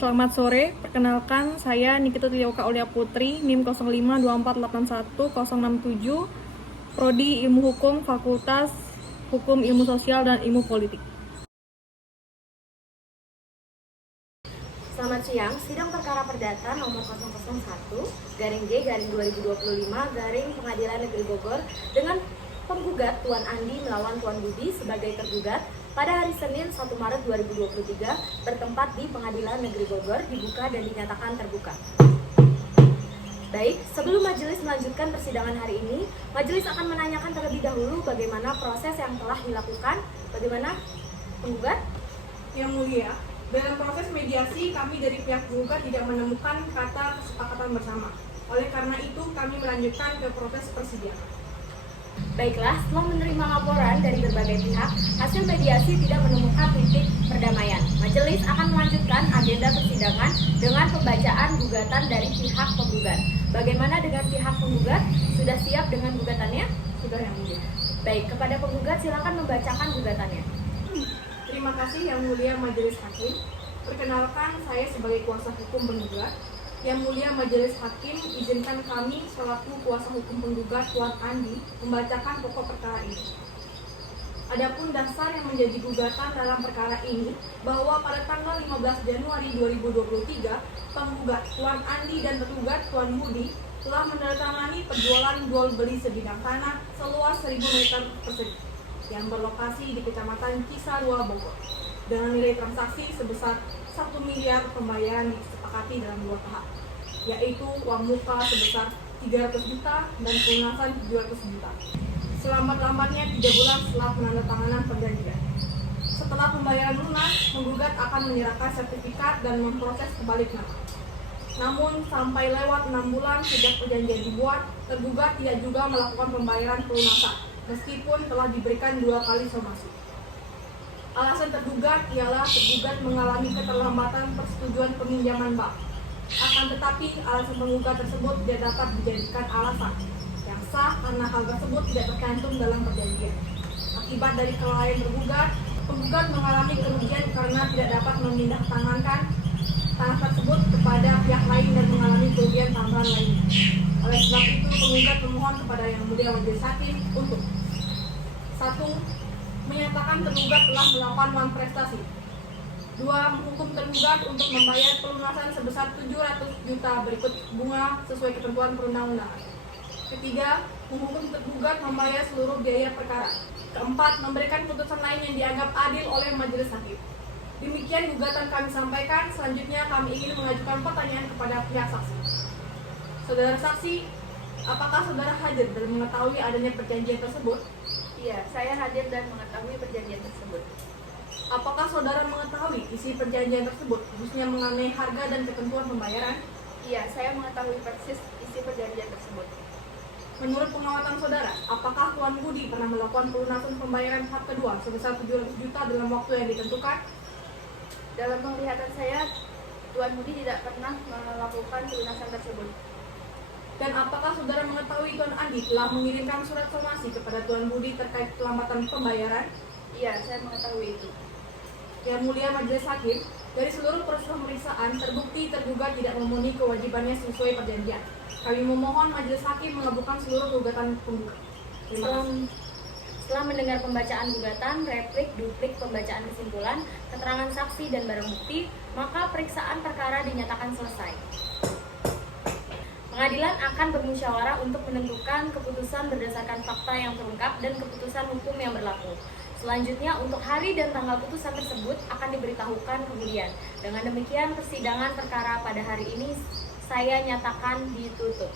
Selamat sore, perkenalkan saya Nikita Tiawka Aulia Putri, NIM 052481 Prodi Ilmu Hukum, Fakultas Hukum Ilmu Sosial dan Ilmu Politik. Selamat siang, sidang perkara perdata nomor 001-G-2025 Pengadilan Negeri Bogor dengan penggugat Tuan Andi melawan Tuan Budi sebagai tergugat pada hari Senin 1 Maret 2023 bertempat di Pengadilan Negeri Bogor dibuka dan dinyatakan terbuka. Baik, sebelum majelis melanjutkan persidangan hari ini, majelis akan menanyakan terlebih dahulu bagaimana proses yang telah dilakukan. Bagaimana penggugat? Yang mulia, dalam proses mediasi kami dari pihak penggugat tidak menemukan kata kesepakatan bersama. Oleh karena itu kami melanjutkan ke proses persidangan. Baiklah, setelah menerima laporan dari berbagai pihak, hasil mediasi tidak menemukan titik perdamaian. Majelis akan melanjutkan agenda persidangan dengan pembacaan gugatan dari pihak penggugat. Bagaimana dengan pihak penggugat? Sudah siap dengan gugatannya? Sudah, yang mulia. Baik, kepada penggugat silakan membacakan gugatannya. Terima kasih yang mulia majelis hakim. Perkenalkan, saya sebagai kuasa hukum penggugat. Yang mulia majelis hakim, izinkan kami selaku kuasa hukum penggugat Tuan Andi membacakan pokok perkara ini. Adapun dasar yang menjadi gugatan dalam perkara ini bahwa pada tanggal 15 Januari 2023 penggugat Tuan Andi dan tergugat Tuan Budi telah menandatangani perjualan jual beli sebidang tanah seluas 1.000 meter persegi yang berlokasi di Kecamatan Cisarua, Bogor dengan nilai transaksi sebesar 1 miliar pembayaran disepakati dalam 2 tahap, yaitu uang muka sebesar 300 juta dan pelunasan 700 juta selambat-lambatnya 3 bulan setelah penandatanganan perjanjian. Setelah pembayaran lunas, penggugat akan menyerahkan sertifikat dan memproses kebalik nama. Namun sampai lewat 6 bulan sejak perjanjian dibuat, tergugat tidak juga melakukan pembayaran pelunasan meskipun telah diberikan 2 kali somasi. Alasan tergugat ialah tergugat mengalami keterlambatan persetujuan peminjaman bank. Akan tetapi, alasan penggugat tersebut tidak dapat dijadikan alasan yang sah karena hal tersebut tidak tercantum dalam perjanjian. Akibat dari kelalaian tergugat, penggugat mengalami kerugian karena tidak dapat memindahtangankan tanah tersebut kepada pihak lain dan mengalami kerugian tambahan lainnya. Oleh sebab itu, penggugat memohon kepada Yang Mulia Majelis Hakim untuk 1. Menyatakan tergugat telah melakukan manifestasi. 2. Menghukum tergugat untuk membayar pelunasan sebesar 700 juta berikut bunga sesuai ketentuan perundang-undangan. 3. Menghukum tergugat membayar seluruh biaya perkara. 4. Memberikan putusan lain yang dianggap adil oleh majelis hakim. Demikian gugatan kami sampaikan. Selanjutnya kami ingin mengajukan pertanyaan kepada pihak saksi. Saudara saksi, apakah saudara hadir dan mengetahui adanya perjanjian tersebut? Iya, saya hadir dan mengetahui perjanjian tersebut. Apakah saudara mengetahui isi perjanjian tersebut, khususnya mengenai harga dan ketentuan pembayaran? Iya, saya mengetahui persis isi perjanjian tersebut. Menurut pengamatan saudara, apakah Tuan Budi pernah melakukan pelunasan pembayaran tahap kedua sebesar 700 juta dalam waktu yang ditentukan? Dalam penglihatan saya, Tuan Budi tidak pernah melakukan pelunasan tersebut. Dan apakah saudara mengetahui Tuan Andi telah mengirimkan surat somasi kepada Tuan Budi terkait pelambatan pembayaran? Iya, saya mengetahui itu. Yang Mulia Majelis Hakim, dari seluruh proses pemeriksaan terbukti tergugat tidak memenuhi kewajibannya sesuai perjanjian. Kami memohon Majelis Hakim mengabulkan seluruh gugatan penggugat. Terima kasih. Setelah mendengar pembacaan gugatan, replik, duplik, pembacaan kesimpulan, keterangan saksi dan barang bukti, maka periksaan perkara dinyatakan selesai. Pengadilan akan bermusyawarah untuk menentukan keputusan berdasarkan fakta yang terungkap dan keputusan hukum yang berlaku. Selanjutnya, untuk hari dan tanggal putusan tersebut akan diberitahukan kemudian. Dengan demikian, persidangan perkara pada hari ini saya nyatakan ditutup.